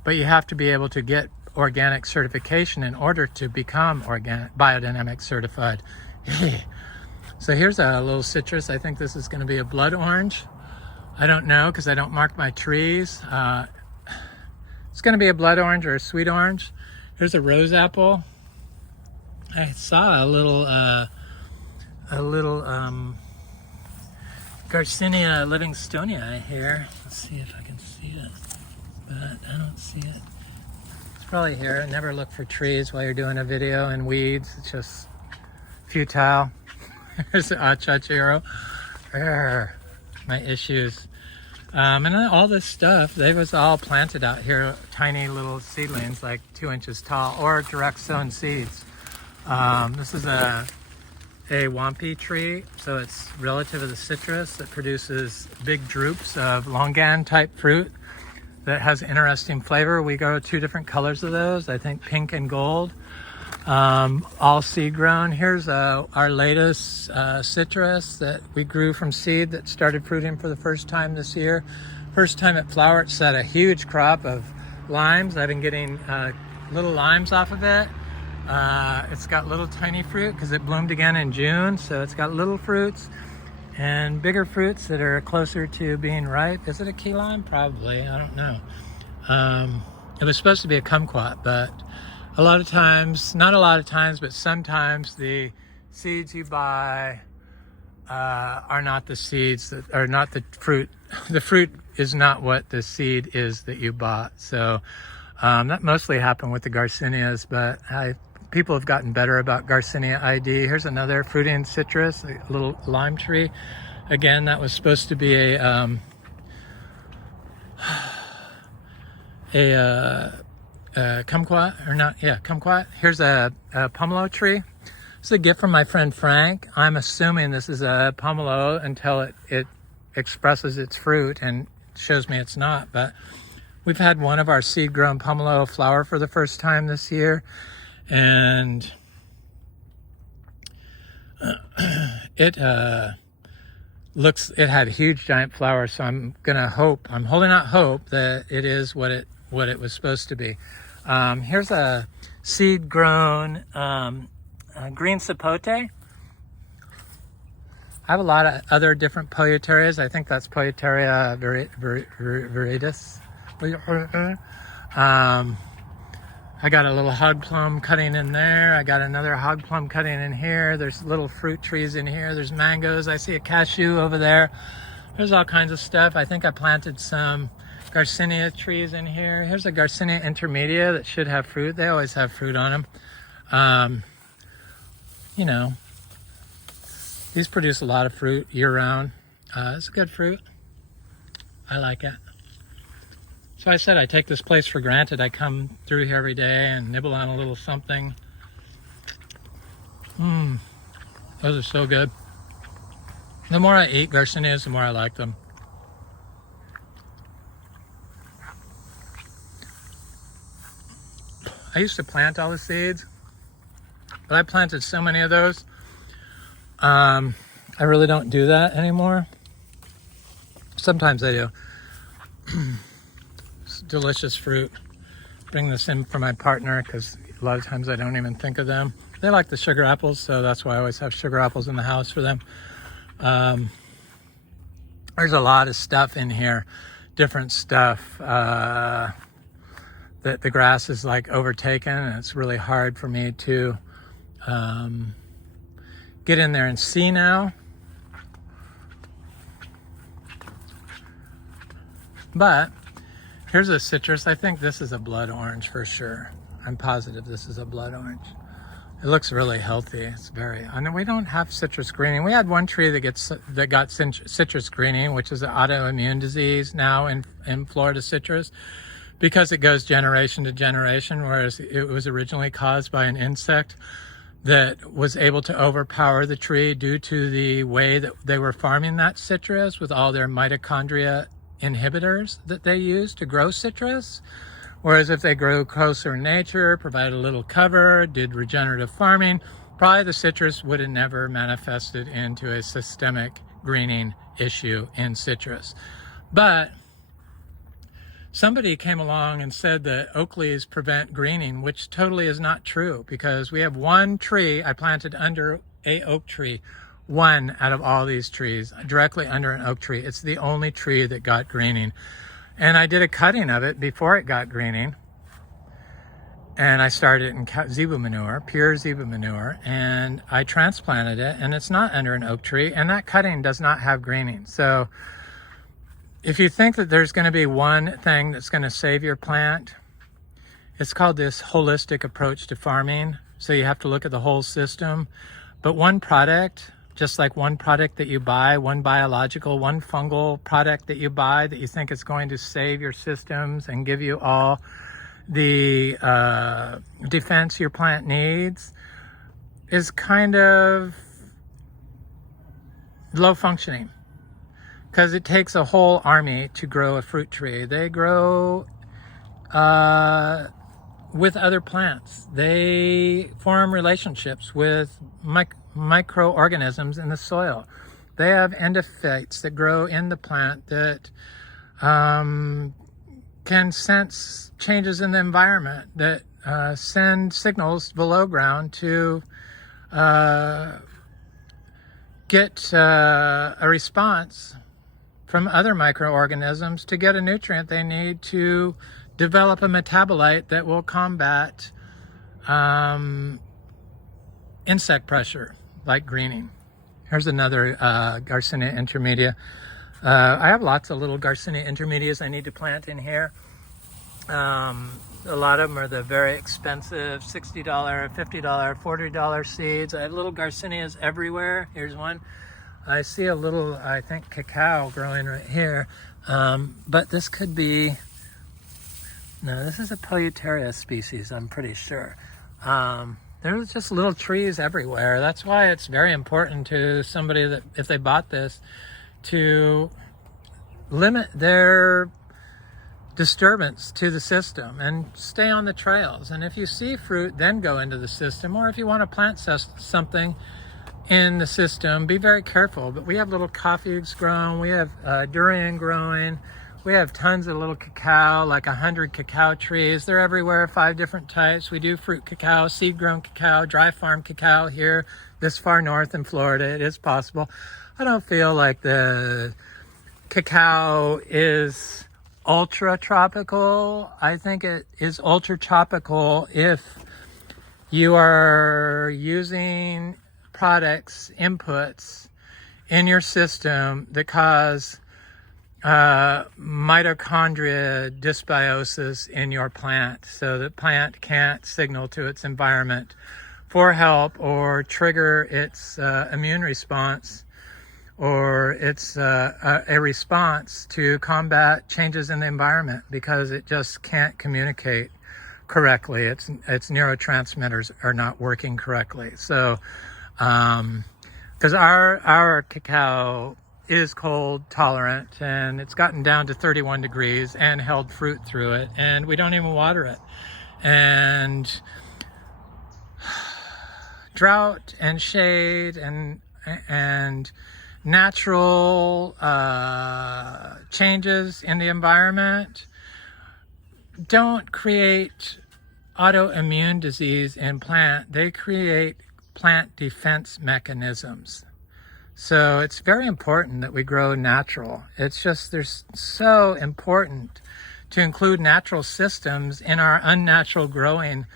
but you have to be able to get organic certification in order to become biodynamic certified. So here's a little citrus. I think this is going to be a blood orange. I don't know, because I don't mark my trees. It's going to be a blood orange or a sweet orange. Here's a rose apple. I saw a little Garcinia livingstonia here. Let's see if I can see it, but I don't see it. It's probably here. Never look for trees while you're doing a video in weeds. It's just futile. Here's the achachiro. My issues. And all this stuff, they was all planted out here, tiny little seedlings like 2 inches tall, or direct sown seeds. This is a wampi tree, so it's relative to the citrus that produces big drupes of longan type fruit that has interesting flavor. We grow 2 different colors of those, I think pink and gold. all seed grown. Here's our latest citrus that we grew from seed that started fruiting for the first time this year. First time it flowered, it's had a huge crop of limes. I've been getting little limes off of it. It's got little tiny fruit because it bloomed again in June, so it's got little fruits and bigger fruits that are closer to being ripe. Is it a key lime? Probably, I don't know. It was supposed to be a kumquat, but a lot of times, not a lot of times, but sometimes the seeds you buy are not the seeds that are not the fruit. The fruit is not what the seed is that you bought. So that mostly happened with the Garcinias, but people have gotten better about Garcinia ID. Here's another fruiting citrus, a little lime tree. Again, that was supposed to be a kumquat, or not, yeah, kumquat. Here's a pomelo tree. It's a gift from my friend Frank. I'm assuming this is a pomelo until it expresses its fruit and shows me it's not, but we've had one of our seed-grown pomelo flower for the first time this year, and it had huge giant flowers, so I'm holding out hope that it is what it was supposed to be. Here's a seed-grown green sapote. I have a lot of other different polyterias. I think that's Polyteria viridis. I got a little hog plum cutting in there. I got another hog plum cutting in here. There's little fruit trees in here. There's mangoes. I see a cashew over there. There's all kinds of stuff. I think I planted some Garcinia trees in here. Here's a Garcinia intermedia that should have fruit. They always have fruit on them. You know, these produce a lot of fruit year-round. It's a good fruit. I like it. So I said I take this place for granted. I come through here every day and nibble on a little something. Those are so good. The more I eat Garcinias, the more I like them. I used to plant all the seeds, but I planted so many of those. I really don't do that anymore. Sometimes I do. It's delicious fruit. Bring this in for my partner because a lot of times I don't even think of them. They like the sugar apples, so that's why I always have sugar apples in the house for them. There's a lot of stuff in here, different stuff. That the grass is like overtaken, and it's really hard for me to get in there and see now. But here's a citrus. I think this is a blood orange for sure. I'm positive this is a blood orange. It looks really healthy. It's very, I know we don't have citrus greening. We had one tree that got citrus greening, which is an autoimmune disease now in Florida citrus, because it goes generation to generation, whereas it was originally caused by an insect that was able to overpower the tree due to the way that they were farming that citrus with all their mitochondria inhibitors that they use to grow citrus. Whereas if they grew closer in nature, provided a little cover, did regenerative farming, probably the citrus would have never manifested into a systemic greening issue in citrus. But somebody came along and said that oak leaves prevent greening, which totally is not true, because we have one tree I planted under a oak tree, one out of all these trees, directly under an oak tree. It's the only tree that got greening. And I did a cutting of it before it got greening. And I started it in zebu manure, pure zebu manure, and I transplanted it, and it's not under an oak tree, and that cutting does not have greening. So if you think that there's going to be one thing that's going to save your plant, it's called this holistic approach to farming. So you have to look at the whole system. But one product, just like one product that you buy, one biological, one fungal product that you buy that you think is going to save your systems and give you all the defense your plant needs, is kind of low functioning. Because it takes a whole army to grow a fruit tree. They grow with other plants. They form relationships with microorganisms in the soil. They have endophytes that grow in the plant that can sense changes in the environment, that send signals below ground to get a response from other microorganisms to get a nutrient they need to develop a metabolite that will combat insect pressure, like greening. Here's another Garcinia intermedia. I have lots of little Garcinia intermedias I need to plant in here. A lot of them are the very expensive $60, $50, $40 seeds. I have little Garcinias everywhere. Here's one. I see a little, I think, cacao growing right here. But this could be, no, this is a Polyteria species, I'm pretty sure. There's just little trees everywhere. That's why it's very important to somebody that, if they bought this, to limit their disturbance to the system and stay on the trails. And if you see fruit, then go into the system. Or if you want to plant something in the system, be very careful. But we have little coffees grown, we have durian growing, we have tons of little cacao, like 100 cacao trees. They're everywhere, 5 different types. We do fruit cacao, seed-grown cacao, dry farm cacao here this far north in Florida. It is possible. I don't feel like the cacao is ultra tropical. I think it is ultra tropical if you are using products, inputs in your system that cause mitochondria dysbiosis in your plant, so the plant can't signal to its environment for help or trigger its immune response, or it's a response to combat changes in the environment because it just can't communicate correctly. Its neurotransmitters are not working correctly. So, because our cacao is cold tolerant, and it's gotten down to 31 degrees and held fruit through it, and we don't even water it. And drought and shade and natural changes in the environment don't create autoimmune disease in plant. They create plant defense mechanisms. So it's very important that we grow natural. It's just, there's so important to include natural systems in our unnatural growing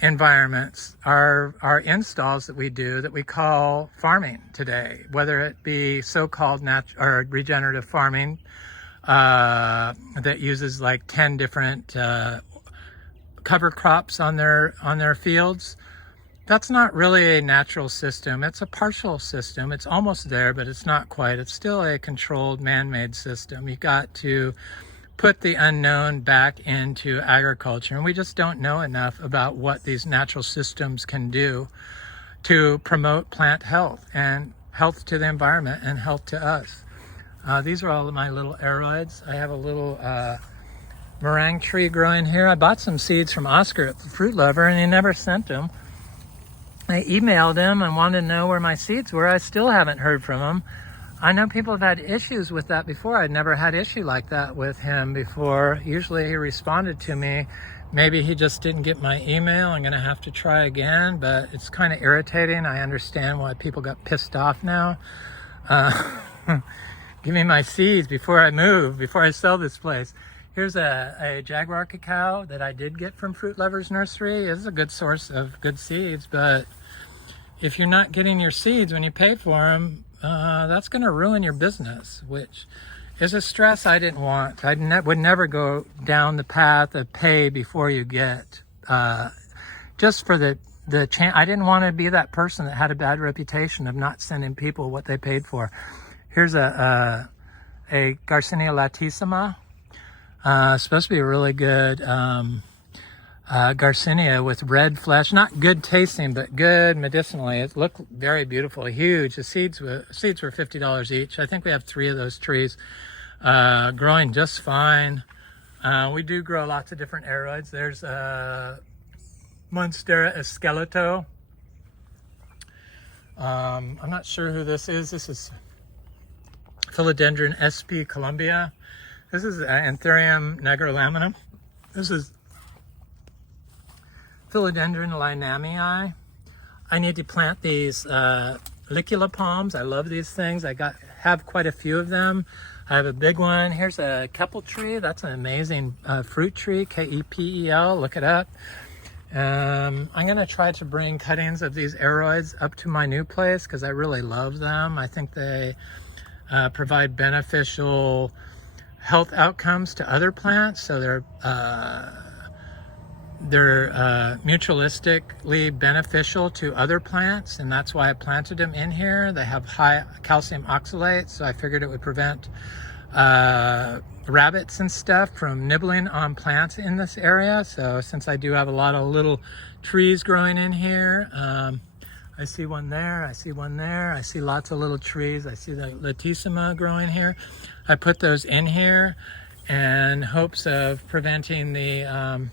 environments. Our installs that we do, that we call farming today, whether it be so-called or regenerative farming that uses like 10 different cover crops on their fields. That's not really a natural system. It's a partial system. It's almost there, but it's not quite. It's still a controlled man-made system. You've got to put the unknown back into agriculture, and we just don't know enough about what these natural systems can do to promote plant health and health to the environment and health to us. These are all of my little aroids. I have a little meringue tree growing here. I bought some seeds from Oscar at the Fruit Lover, and he never sent them. I emailed him and wanted to know where my seeds were. I still haven't heard from him. I know people have had issues with that before. I'd never had issue like that with him before. Usually he responded to me. Maybe he just didn't get my email. I'm going to have to try again, but it's kind of irritating. I understand why people got pissed off now. Give me my seeds before I move, before I sell this place. Here's a Jaguar cacao that I did get from Fruit Lover's Nursery. It's a good source of good seeds, but if you're not getting your seeds when you pay for them, that's going to ruin your business, which is a stress I didn't want. I would never go down the path of pay before you get, just for the chance. I didn't want to be that person that had a bad reputation of not sending people what they paid for. Here's a Garcinia latissima. Supposed to be a really good Garcinia with red flesh, not good tasting, but good medicinally. It looked very beautiful, huge. The seeds were $50 each. I think we have 3 of those trees growing just fine. We do grow lots of different aroids. There's Monstera esqueleto. I'm not sure who this is. This is Philodendron sp. Columbia. This is Anthurium nigrolaminum. This is Philodendron linamii. I need to plant these licula palms. I love these things. I have quite a few of them. I have a big one. Here's a keppel tree. That's an amazing fruit tree, K-E-P-E-L. Look it up. I'm going to try to bring cuttings of these aroids up to my new place because I really love them. I think they provide beneficial health outcomes to other plants. So they're mutualistically beneficial to other plants, and that's why I planted them in here. They have high calcium oxalate, so I figured it would prevent rabbits and stuff from nibbling on plants in this area. So since I do have a lot of little trees growing in here, I see one there, I see one there, I see lots of little trees. I see the Latissima growing here. I put those in here in hopes of preventing the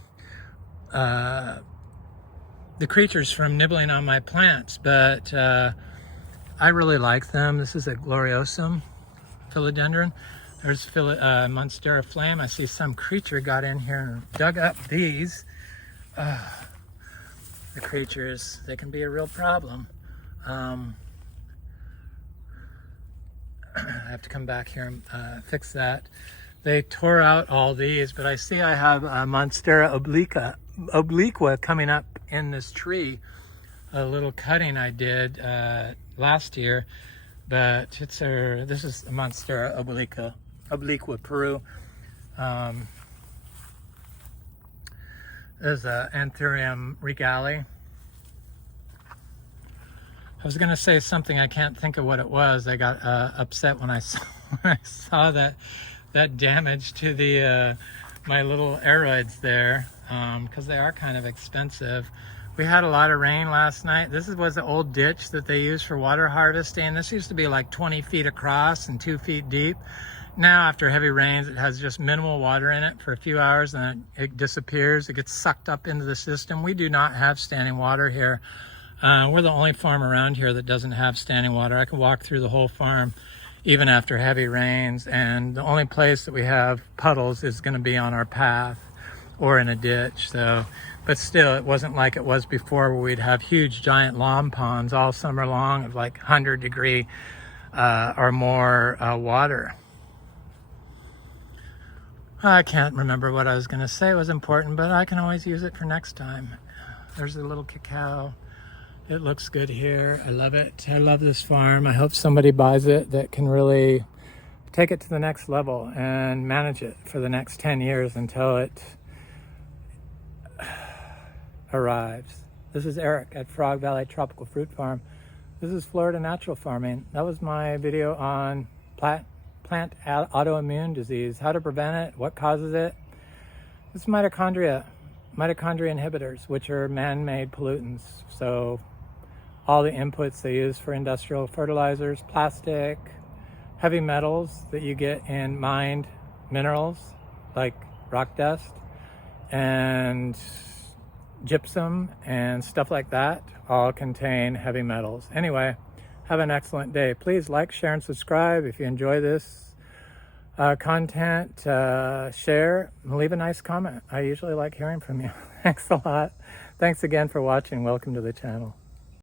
creatures from nibbling on my plants, but I really like them. This is a gloriosum philodendron. There's Monstera flame. I see some creature got in here and dug up these. The creatures, they can be a real problem. I have to come back here and fix that. They tore out all these, but I see I have Monstera obliqua coming up in this tree. A little cutting I did last year, but this is a Monstera obliqua Peru. There's a Anthurium regali. I was going to say something, I can't think of what it was. I got upset when I saw that damage to the my little aroids there, because they are kind of expensive. We had a lot of rain last night. This was an old ditch that they use for water harvesting. This used to be like 20 feet across and 2 feet deep. Now, after heavy rains, it has just minimal water in it for a few hours, and then it disappears. It gets sucked up into the system. We do not have standing water here. We're the only farm around here that doesn't have standing water. I can walk through the whole farm even after heavy rains, and the only place that we have puddles is going to be on our path or in a ditch. So, but still, it wasn't like it was before, where we'd have huge giant lawn ponds all summer long of like 100-degree or more water. I can't remember what I was going to say. It was important, but I can always use it for next time. There's a little cacao. It looks good here. I love it. I love this farm. I hope somebody buys it that can really take it to the next level and manage it for the next 10 years until it arrives. This is Eric at Frog Valley Tropical Fruit Farm. This is Florida Natural Farming. That was my video on plant autoimmune disease, how to prevent it, what causes it. It's mitochondria inhibitors, which are man-made pollutants. So all the inputs they use for industrial fertilizers, plastic, heavy metals that you get in mined minerals like rock dust and gypsum and stuff like that, all contain heavy metals. Anyway, have an excellent day. Please like, share, and subscribe if you enjoy this content. Share and leave a nice comment. I usually like hearing from you. Thanks a lot. Thanks again for watching. Welcome to the channel.